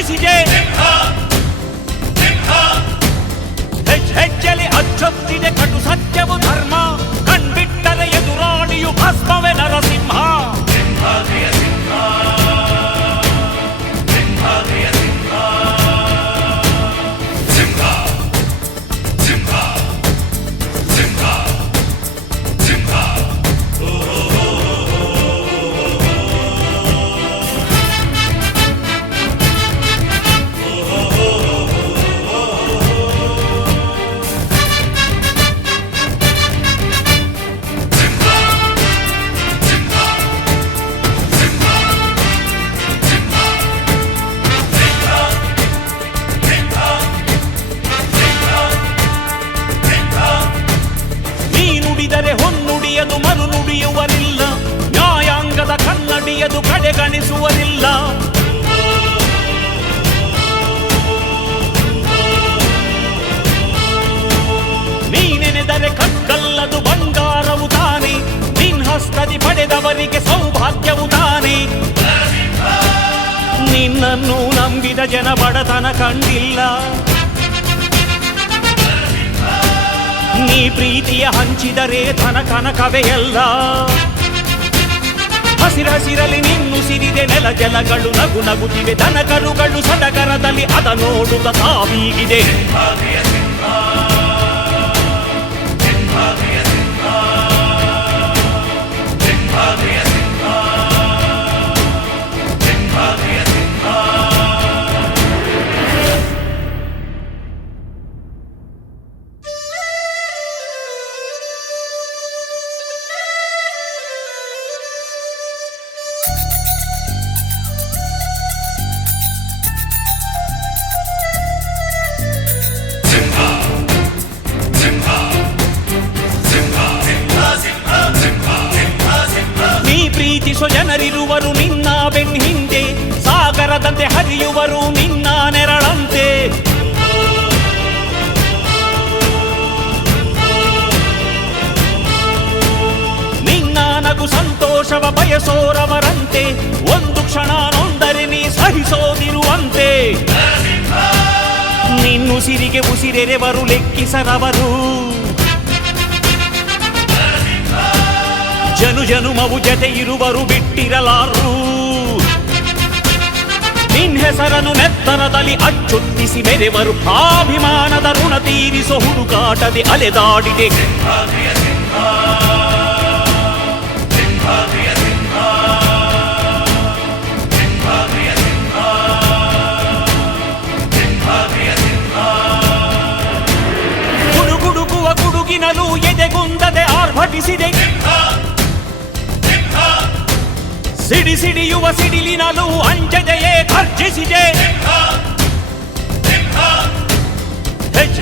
ಘರ್ಜಿಸಿದೆ. ಹೆಜ್ಜೆಲಿ ಅಚ್ಚೊತ್ತಿದೆ ಕಟು ಸತ್ಯವು ಧರ್ಮ, ಕಣ್ಬಿಟ್ಟರೆ ಎದುರಾಳಿಯು ಭಸ್ಮವೇ ನರಸಿಂಹ. ಹೊನ್ನುಡಿಯದು ಮರು ನುಡಿಯುವರಿಲ್ಲ, ನ್ಯಾಯಾಂಗದ ಕನ್ನಡಿಯದು ಕಡೆಗಣಿಸುವರಿಲ್ಲ. ನೀನೆನೆದರೆ ಕಕ್ಕಲ್ಲದು ಬಂಗಾರವು ತಾನೆ, ನಿನ್ ಹಸ್ತದಿ ಪಡೆದವರಿಗೆ ಸೌಭಾಗ್ಯವು ತಾನೆ. ನಿನ್ನನ್ನು ನಂಬಿದ ಜನ ಬಡತನ ಕಂಡಿಲ್ಲ, ನೀ ಪ್ರೀತಿಯ ಹಂಚಿದರೆ ಧನ ಕನಕವೇ ಎಲ್ಲ. ಹಸಿರಸಿರಲಿ ನಿನ್ನುಸಿರಿದೆ ನೆಲ ಜಲಗಳು ನಗು ನಗುತ್ತಿವೆ, ದನ ಕರುಗಳು ಸಡಗರದಲ್ಲಿ ಅದ ನೋಡುತ್ತ ತಾವೀಗಿದೆ. ಪ್ರೀತಿಸೋ ಜನರಿರುವರು ನಿನ್ನ ಬೆನ್ ಹಿಂದೆ, ಸಾಗರದಂತೆ ಹರಿಯುವರು ನಿನ್ನ ನೆರಳಂತೆ. ನಿನ್ನ ನಗು ಸಂತೋಷವ ಬಯಸೋರವರಂತೆ, ಒಂದು ಕ್ಷಣ ನೊಂದರೆ ನೀ ಸಹಿಸೋದಿರುವಂತೆ. ನಿನ್ನುಸಿರಿಗೆ ಉಸಿರೆರೆವರು ಲೆಕ್ಕಿಸರವರು, ಜನು ಜನುಮವು ಜತೆ ಇರುವರು ಬಿಟ್ಟಿರಲಾರು. ನಿನ್ ಹೆಸರನ್ನು ನೆತ್ತರದಲ್ಲಿ ಅಚ್ಚೊತ್ತಿಸಿ ಮೆರೆವರು, ಅಭಿಮಾನದ ಋಣ ತೀರಿಸೋ ಹುಡುಕಾಟದೆ ಅಲೆದಾಡಿದೆ. ಗುಡುಗುಡುಗುವ ಗುಡುಗಿನಲು ಎದೆಗುಂದದೆ ಆರ್ಭಟಿಸಿದೆ, ಸಿಡಿ ಸಿಡಿಯುವ ಸಿಡಿಲಿನಲು ಅಂಜದೆಯೇ ಘರ್ಜಿಸಿದೆ.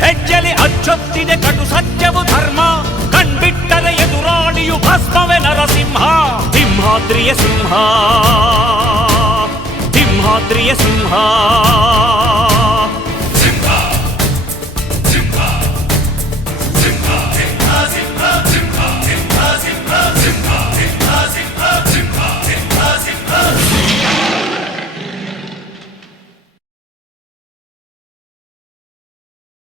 ಹೆಜ್ಜೆಲಿ ಅಚ್ಚೊತ್ತಿದೆ ಕಟು ಸತ್ಯವು ಧರ್ಮ, ಕಣ್ಬಿಟ್ಟರೆ ಎದುರಾಳಿಯು ಭಸ್ಮವೇ ನರಸಿಂಹ. ಸಿಂಹಾದ್ರಿಯ ಸಿಂಹ, ಸಿಂಹಾದ್ರಿಯ ಸಿಂಹ.